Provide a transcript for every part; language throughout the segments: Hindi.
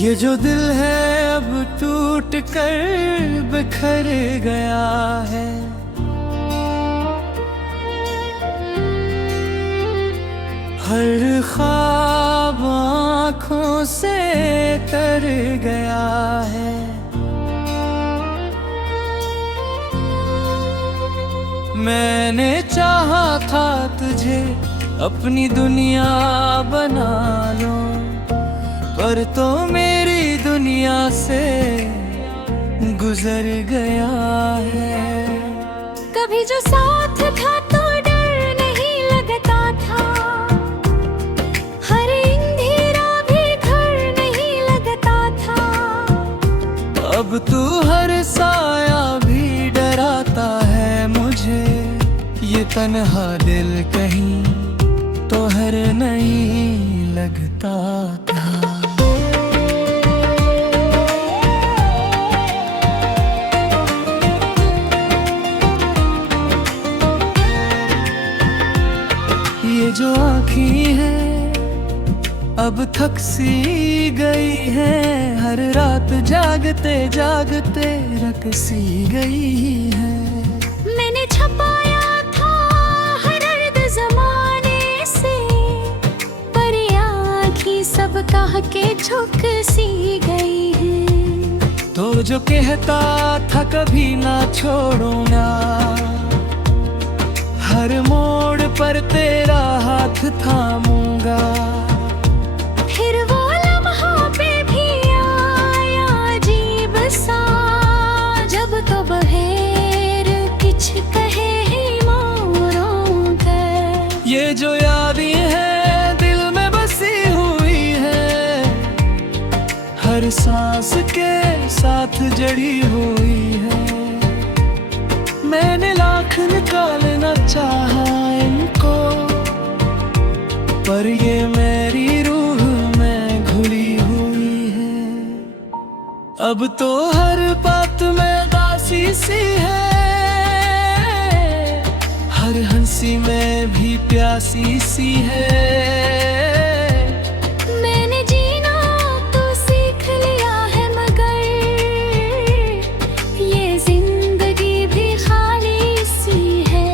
ये जो दिल है अब टूट कर बिखर गया है। हर ख्वाब आँखों से तर गया है। मैंने चाहा था तुझे अपनी दुनिया बना लो, पर तो मेरी दुनिया से गुजर गया है। कभी जो साथ था तो डर नहीं लगता था, हर अंधेरा भी घर नहीं लगता था। अब तू हर साया भी डराता है मुझे, ये तन्हा दिल कहीं तो हर नहीं लगता था। ये जो आँखें हैं अब थक सी गई है, हर रात जागते जागते रक सी गई है। मैंने छपाया था हर दर्द जमाने से, पर ये आँखें सब कह के झुक सी गई है। तो जो कहता था कभी ना छोड़ूंगा, हर मोड़ पर तेरा हाथ थामूंगा। फिर वो लम्हा पे भी आया अजीब सा, जब तो बहेर किछ कहे ही मोरों कर। ये जो यादें हैं दिल में बसी हुई है, हर सांस के साथ जड़ी हुई है। मैंने लाख निकालना चाहा इनको, पर ये मेरी रूह में घुली हुई है। अब तो हर बात में उदासी सी है, हर हंसी में भी प्यासी सी है। मैंने जीना तो सीख लिया है, मगर ये जिंदगी भी खाली सी है।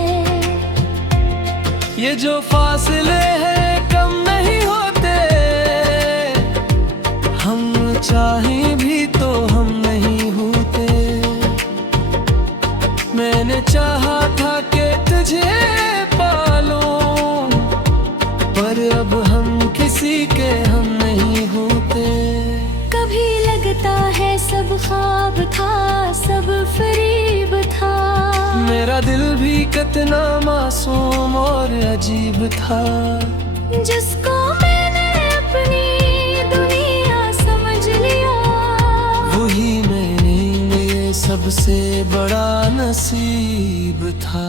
ये जो फासले हैं कम नहीं होते, हम चाहें भी तो हम नहीं होते। मैंने चाहा था कि तुझे पालूं, पर अब हम किसी के हम नहीं होते। कभी लगता है सब ख्वाब था, सब फरेब था। मेरा दिल भी कितना मासूम और अजीब था, जिसको मैंने अपनी दुनिया समझ लिया। वही मैंने ये सबसे बड़ा नसीब था।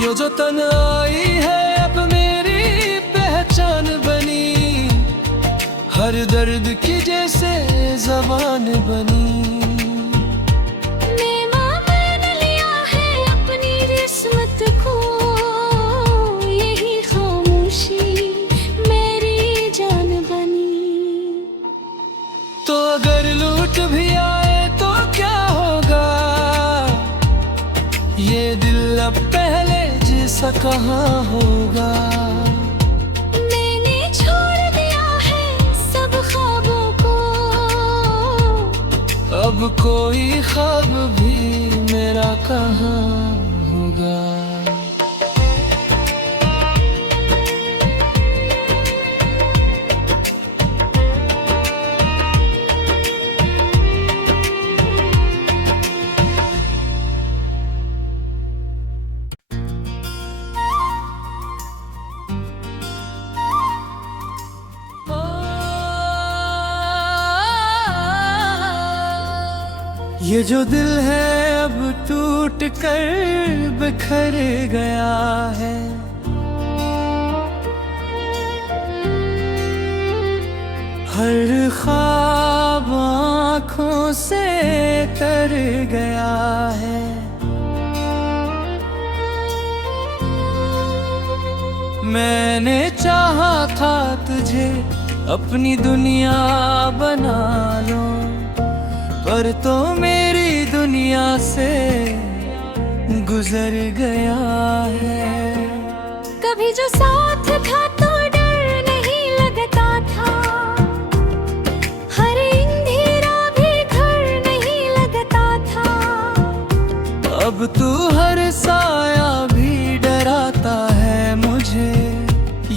ये जो तन्हाई है अब मेरी पहचान बनी, हर दर्द की जैसे ज़बान बनी। मैंने लिया है अपनी किस्मत को, यही खामोशी मेरी जान बनी। तो अगर लूट भी आए तो क्या होगा, ये दिल अब पहले जैसा कहाँ होगा। मैंने छोड़ दिया है सब ख्वाबों को, अब कोई ख्वाब भी मेरा कहाँ होगा। ये जो दिल है अब टूट कर बिखर गया है। हर ख्वाब आँखों से तर गया है। मैंने चाहा था तुझे अपनी दुनिया बना लो, पर तो मेरी दुनिया से गुजर गया है। कभी जो साथ था तो डर नहीं लगता था, हर अंधेरा भी घर नहीं लगता था। अब तू हर साया भी डराता है मुझे,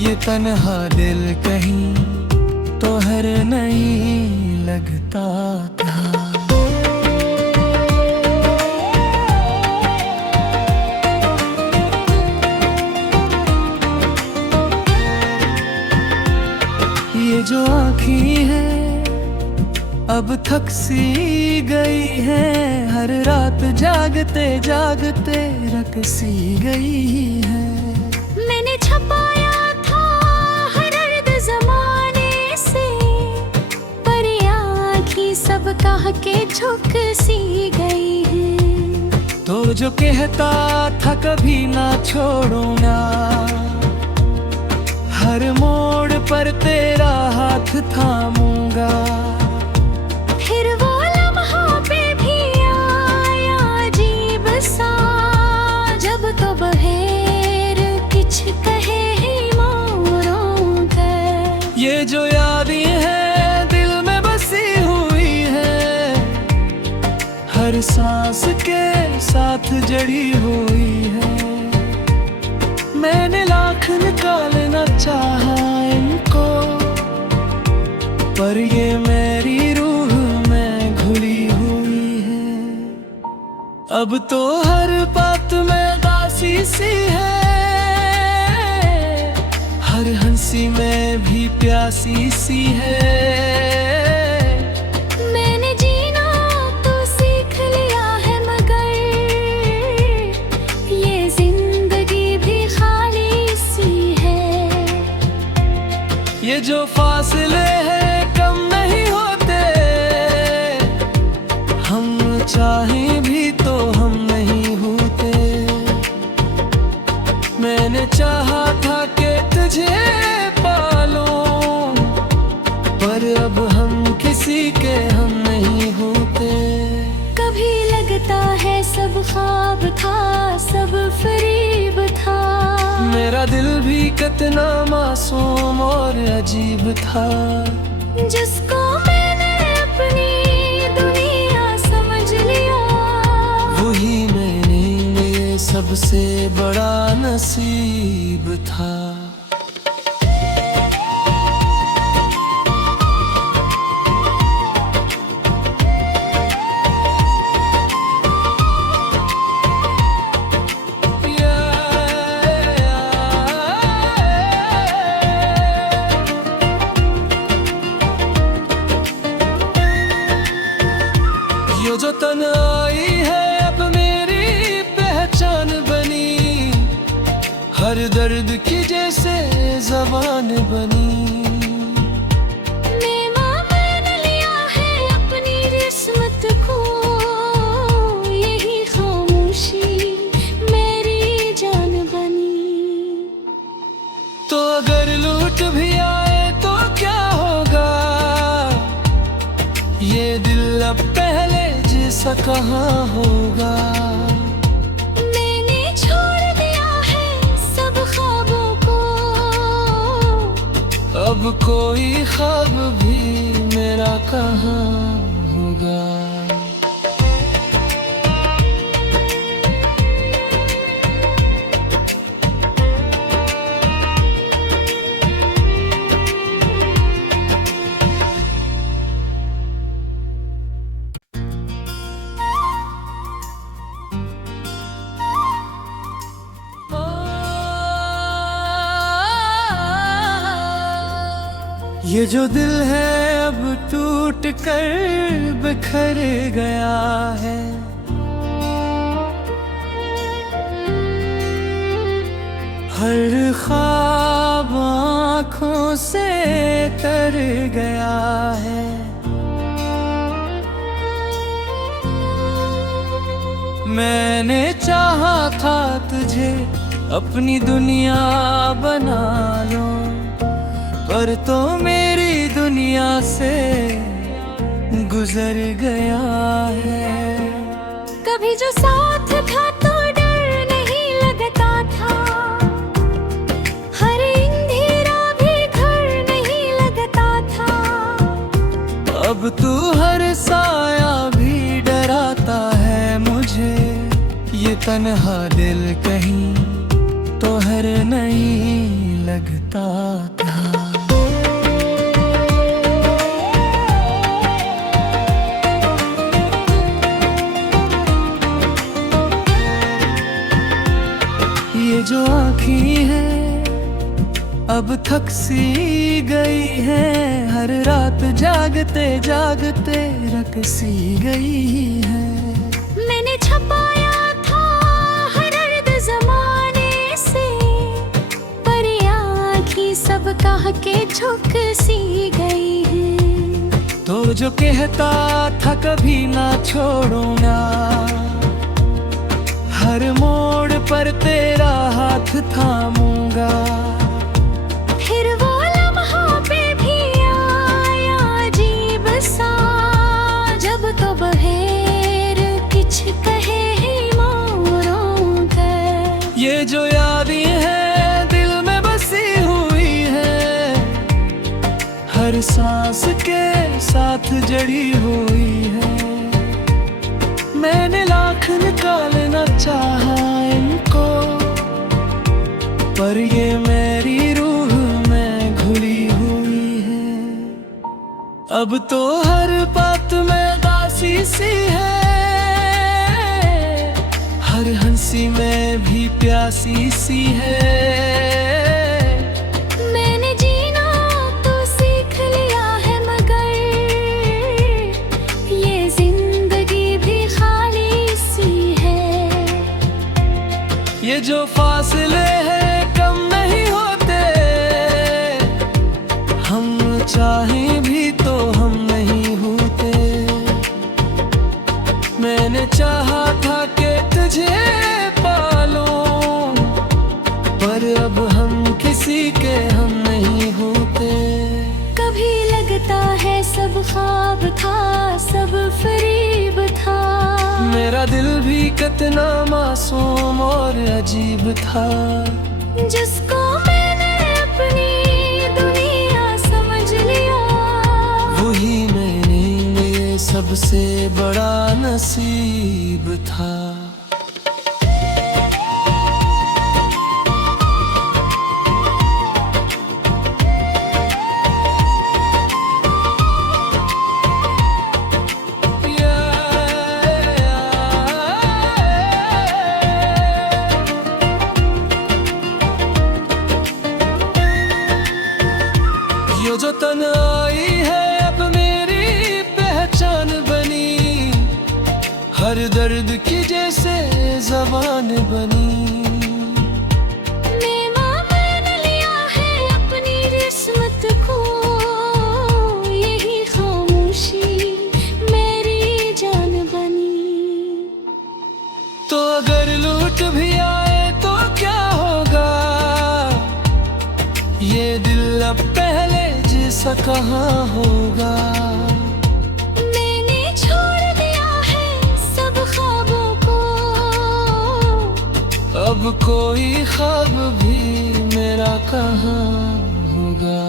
ये तन्हा दिल कहीं तो हर नहीं लगता था। ये जो आँखें हैं अब थक सी गई है, हर रात जागते जागते रक सी गई है। मैंने छपाया था हर दर्द जमाने से, पर ये आँखें सब कह के झुक सी गई है। तो जो कहता था कभी ना छोड़ूंगा, हर मोड़ पर तेरा हाथ थामूंगा। फिर वो लम्हा पे भी आया अजीब सा, जब तो बहेर किछ कहे ही मोरों कर। ये जो यादें हैं दिल में बसी हुई है, हर सांस के साथ जड़ी हुई है। मैंने लाख निकालना चाहा इनको, पर ये मेरी रूह में घुली हुई है। अब तो हर बात में उदासी सी है, हर हंसी में भी प्यासी सी है। मैंने जीना तो सीख लिया है, मगर ये जिंदगी भी खाली सी है। ये जो फासले हैं कम नहीं होते, हम चाहें भी तो हम नहीं होते। मैंने चाहा था कि तुझे पालूं, पर अब हम किसी के हम नहीं होते। कभी लगता है सब ख्वाब था, सब फरेब था। मेरा दिल भी कितना मासूम और अजीब था, जिसको मैंने अपनी दुनिया समझ लिया। वही मैंने ये सबसे बड़ा नसीब था। ये जो तन्हाई है अब मेरी पहचान बनी, हर दर्द की जैसे ज़बान बनी। मैंने लिया है अपनी किस्मत को, यही खामोशी मेरी जान बनी। तो अगर लूट भी आए तो क्या होगा, ये दिल अब पहले जैसा कहाँ होगा। मैंने छोड़ दिया है सब ख्वाबों को, अब कोई ख्वाब भी मेरा कहाँ होगा। ये जो दिल है अब टूट कर बिखर गया है। हर ख्वाब आँखों से तर गया है। मैंने चाहा था तुझे अपनी दुनिया बना लो, पर तो मेरी दुनिया से गुजर गया है। कभी जो साथ था तो डर नहीं लगता था, हर अंधेरा भी घर नहीं लगता था। अब तू हर साया भी डराता है मुझे, ये तन्हा दिल कहीं तो हर नहीं लगता था। ये जो आँखें हैं अब थक सी गई है, हर रात जागते जागते रक सी गई है। मैंने छपाया था हर दर्द जमाने से, पर ये आँखें सब कह के झुक सी गई है। तो जो कहता था कभी ना छोड़ूंगा, हर मोड़ पर तेरा हाथ थामूंगा। फिर वो लम्हा पे भी आया अजीब सा, जब तो बहेर किछ कहे ही मोरों कर। ये जो यादें हैं दिल में बसी हुई है, हर सांस के साथ जड़ी हुई है। मैंने लाख निकालना चाहा इनको, पर ये मेरी रूह में घुली हुई है। अब तो हर बात में दासी सी है, हर हंसी में भी प्यासी सी है। मैंने जीना तो सीख लिया है, मगर ये जिंदगी भी खाली सी है। ये जो फासले हैं कम नहीं होते, हम चाहें भी तो हम नहीं होते। मैंने चाहा था कि तुझे पालूं, पर अब हम किसी के हम नहीं होते। कभी लगता है सब ख्वाब था, सब फरेब था। मेरा दिल भी कितना मासूम और अजीब था, जिसको मैंने अपनी दुनिया समझ लिया। वही मैंने ये सबसे बड़ा नसीब था। ये जो तन्हाई है अब मेरी पहचान बनी, हर दर्द की जैसे ज़बान बनी। मैंने लिया है अपनी किस्मत को, यही खामोशी मेरी जान बनी। तो अगर लूट भी आए तो क्या होगा, ये दिल अब पहले जैसा कहाँ होगा। मैंने छोड़ दिया है सब ख्वाबों को, अब कोई ख्वाब भी मेरा कहाँ होगा।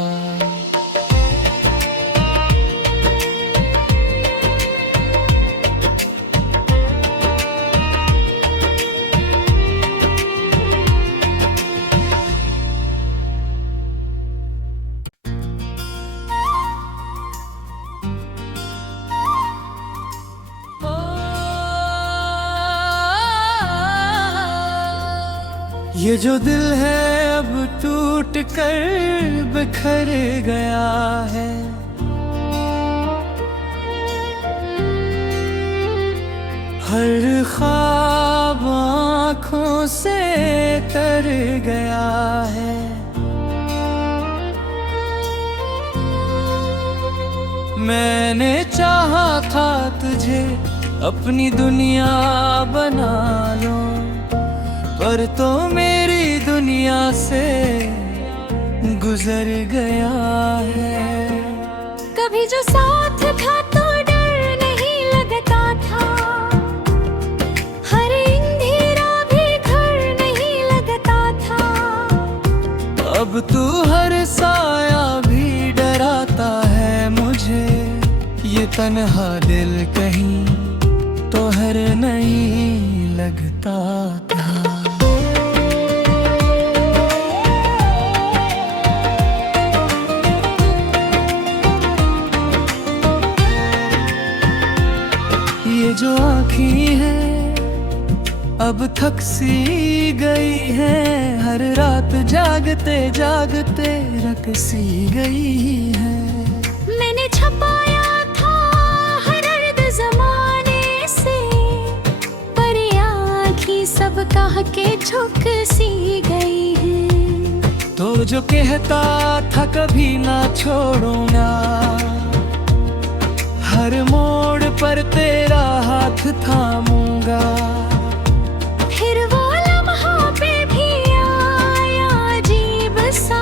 ये जो दिल है अब टूट कर बिखर गया है। हर ख्वाब आँखों आँखों से तर गया है। मैंने चाहा था तुझे अपनी दुनिया बना लो, पर तो मेरी दुनिया से गुजर गया है। कभी जो साथ था तो डर नहीं लगता था, हर अंधेरा भी घर नहीं लगता था। अब तू हर साया भी डराता है मुझे, ये तन्हा दिल कहीं तो हर नहीं लगता था। ये जो आँखें हैं अब थक सी गई है, हर रात जागते जागते रक सी गई है। मैंने छपाया था हर दर्द जमाने से, पर ये आँखें सब कह के झुक सी गई है। तो जो कहता था कभी ना छोड़ूंगा, हर मोड़ पर तेरा हाथ थामूंगा। फिर वो लम्हा पे भी आया अजीब सा,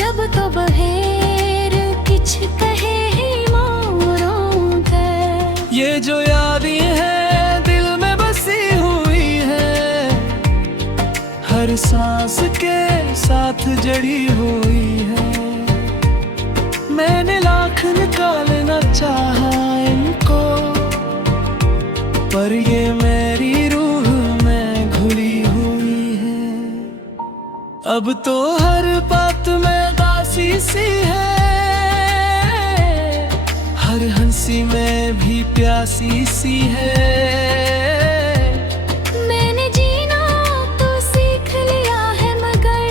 जब तो बहेर किछ कहे ही मोरों कर। ये जो यादें हैं दिल में बसी हुई है, हर सांस के साथ जड़ी हुई है। मैंने लाख निकालना चाहा इनको, पर ये मेरी रूह में घुली हुई है। अब तो हर बात में दासी सी है, हर हंसी में भी प्यासी सी है। मैंने जीना तो सीख लिया है, मगर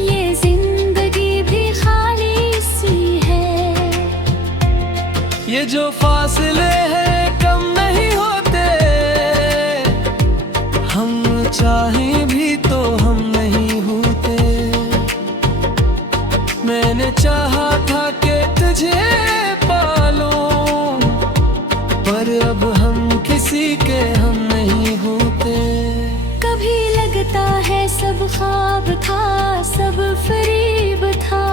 ये जिंदगी भी खाली सी है। ये जो फासले हैं कम नहीं होते, हम चाहें भी तो हम नहीं होते। मैंने चाहा था कि तुझे पालूं, पर अब हम किसी के हम नहीं होते। कभी लगता है सब ख्वाब था, सब फरेब था।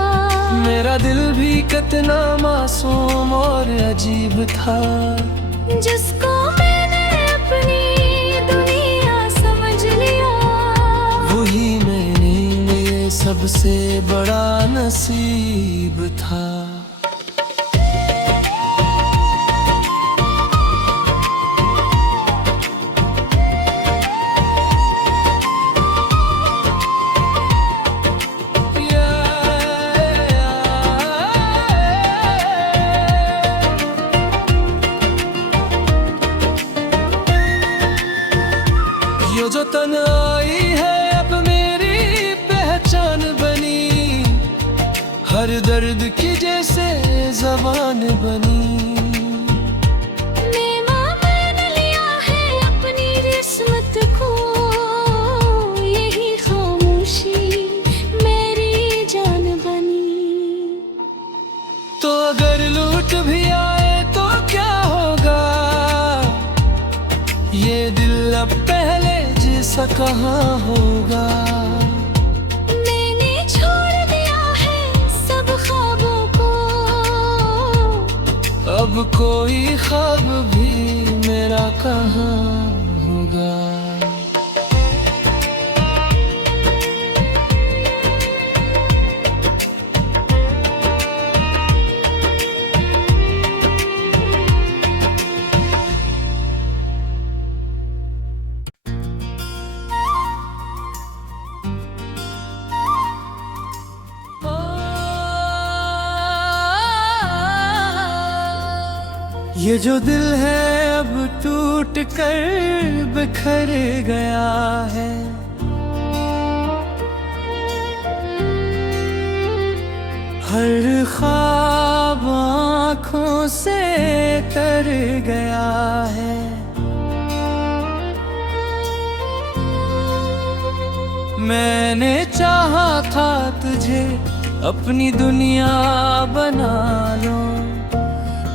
मेरा दिल भी कितना मासूम और अजीब था, जिसको मैंने अपनी दुनिया समझ लिया। वही मैंने ये सबसे बड़ा नसीब था। ये जो तन्हाई है अब मेरी पहचान बनी, हर दर्द की जैसे ज़बान बनी। मैंने लिया है अपनी किस्मत को, यही खामोशी मेरी जान बनी। तो अगर लूट भी आए तो क्या होगा, ये दिल अब पहले जैसा कहाँ होगा। मैंने छोड़ दिया है सब ख्वाबों को, अब कोई ख्वाब भी मेरा कहाँ होगा। ये जो दिल है अब टूट कर बिखर गया है। हर ख्वाब आँखों से तर गया है। मैंने चाहा था तुझे अपनी दुनिया बना लो,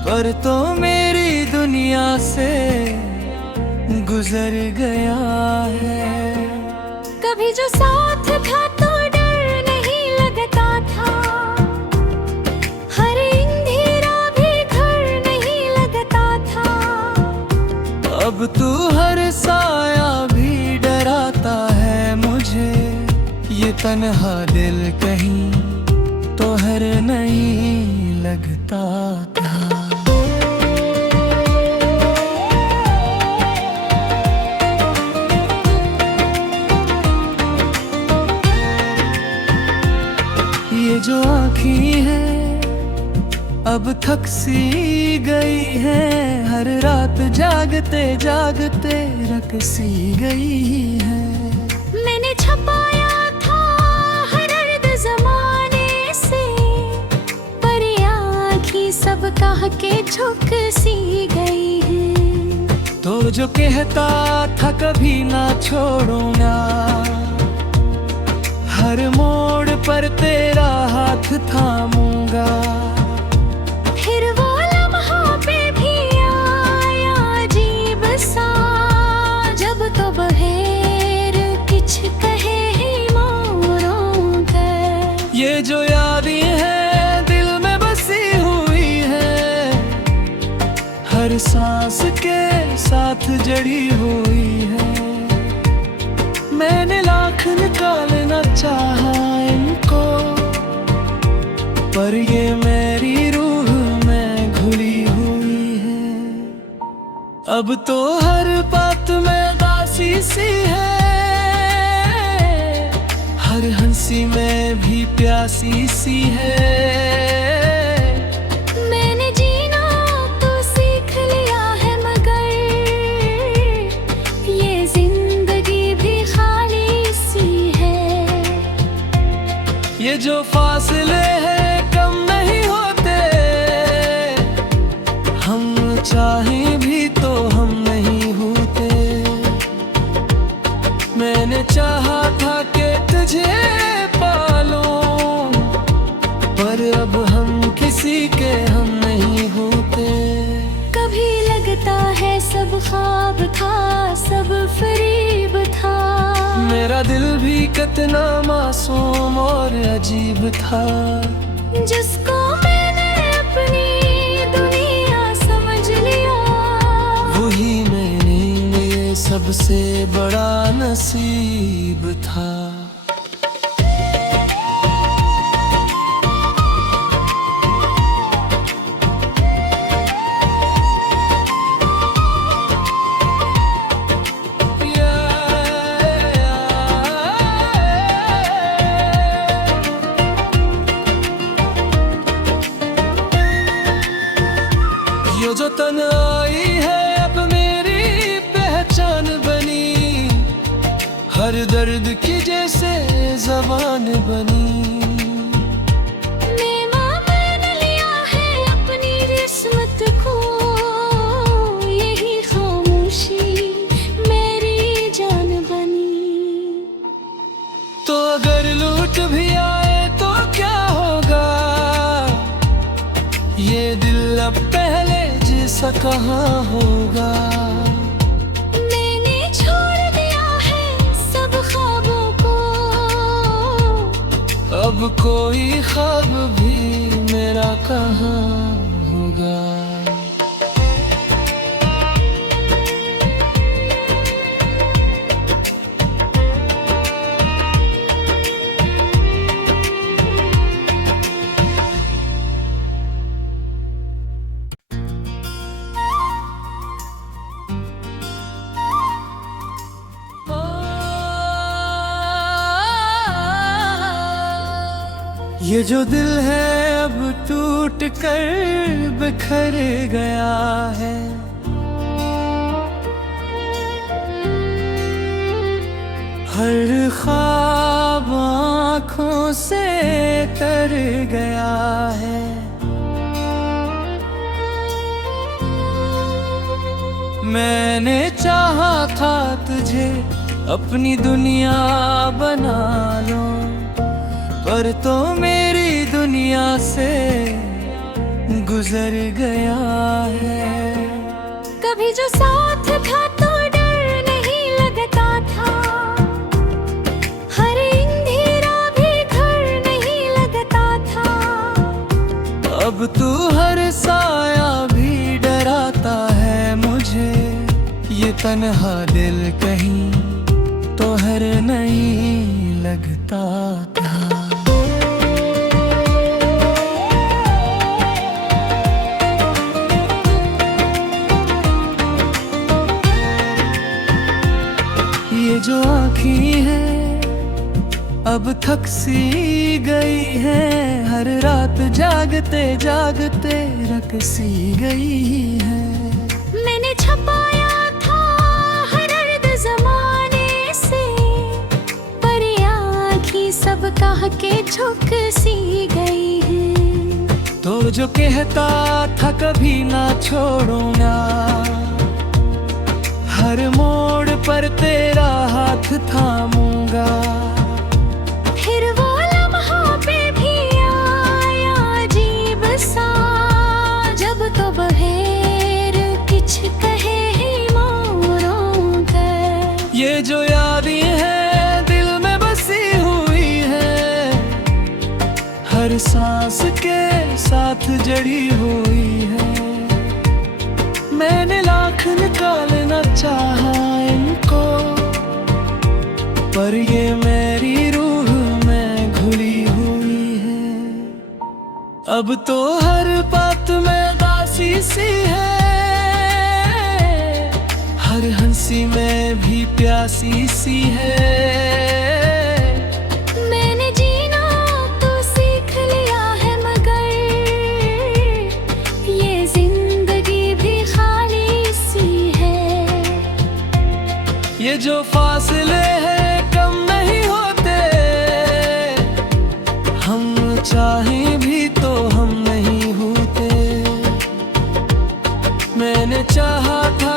पर तो मेरी दुनिया से गुजर गया है। कभी जो साथ था तो डर नहीं लगता था, हर अंधेरा भी घर नहीं लगता था। अब तू हर साया भी डराता है मुझे, ये तन्हा दिल कहीं तो हर नहीं लगता था। ये जो आँखें हैं अब थक सी गई है, हर रात जागते जागते रक सी गई है। मैंने छपाया था हर दर्द जमाने से, पर ये आँखें सब कह के झुक सी गई है। तो जो कहता था कभी ना छोड़ूंगा, हर मोड़ पर तेरा हाथ थामूंगा। फिर वो लम्हा पे भी आया अजीब सा, जब तो बहेर किछ कहे ही मोरों कर। ये जो यादें हैं दिल में बसी हुई है, हर सांस के साथ जड़ी हुई है। मैंने लाख निकालना चाहा इनको, पर ये मेरी रूह में घुली हुई है। अब तो हर बात में उदासी सी है, हर हंसी में भी प्यासी सी है। मैंने जीना तो सीख लिया है, मगर ये जिंदगी भी खाली सी है। ये जो फासले हैं कम नहीं होते, हम चाहें भी तो हम नहीं होते। मैंने चाहा था कि तुझे पालूं, पर अब हम किसी के हम नहीं होते। कभी लगता है सब ख्वाब था, सब फरेब था। मेरा दिल भी कितना मासूम और अजीब था, जिसको मैंने अपनी दुनिया समझ लिया। वही मैंने ये सबसे बड़ा नसीब था। ये जो तन्हाई है अब मेरी पहचान बनी, हर दर्द की जैसे ज़बान बनी। मैंने लिया है अपनी किस्मत को, यही खामोशी मेरी जान बनी। तो अगर लूट भी आए तो क्या होगा, ये दिल अब पहले जैसा कहाँ होगा। मैंने छोड़ दिया है सब ख्वाबों को, अब कोई ख्वाब भी मेरा कहाँ होगा। ये जो दिल है अब टूट कर बिखर गया है, हर ख्वाब आँखों से तर गया है। मैंने चाहा था तुझे अपनी दुनिया बना लो, पर तो मेरी दुनिया से गुजर गया है। कभी जो साथ था तो डर नहीं लगता था, हर अंधेरा भी घर नहीं लगता था। अब तू हर साया भी डराता है मुझे, ये तन्हा दिल कहीं तो हर नहीं लगता था। ये जो आँखें हैं अब थक सी गई है, हर रात जागते जागते रक सी गई है। मैंने छपाया था हर दर्द जमाने से, पर ये आँखें सब कह के झुक सी गई है। तो जो कहता था कभी ना छोड़ूंगा, हर मोड़ पर तेरा हाथ थामूंगा। फिर वो लम्हा पे भी आया अजीब सा, जब तो बहेर किछ कहे ही मोरों कर। ये जो यादें हैं दिल में बसी हुई है, हर सांस के साथ जड़ी हुई है। मैंने लाख निकालना चाहा इनको, पर ये मेरी रूह में घुली हुई है। अब तो हर बात में दासी सी है, हर हंसी में भी प्यासी सी है। मैंने जीना तो सीख लिया है, मगर ये जिंदगी भी खाली सी है। ये जो फासले हैं कम नहीं होते, हम चाहें भी तो हम नहीं होते। मैंने चाहा था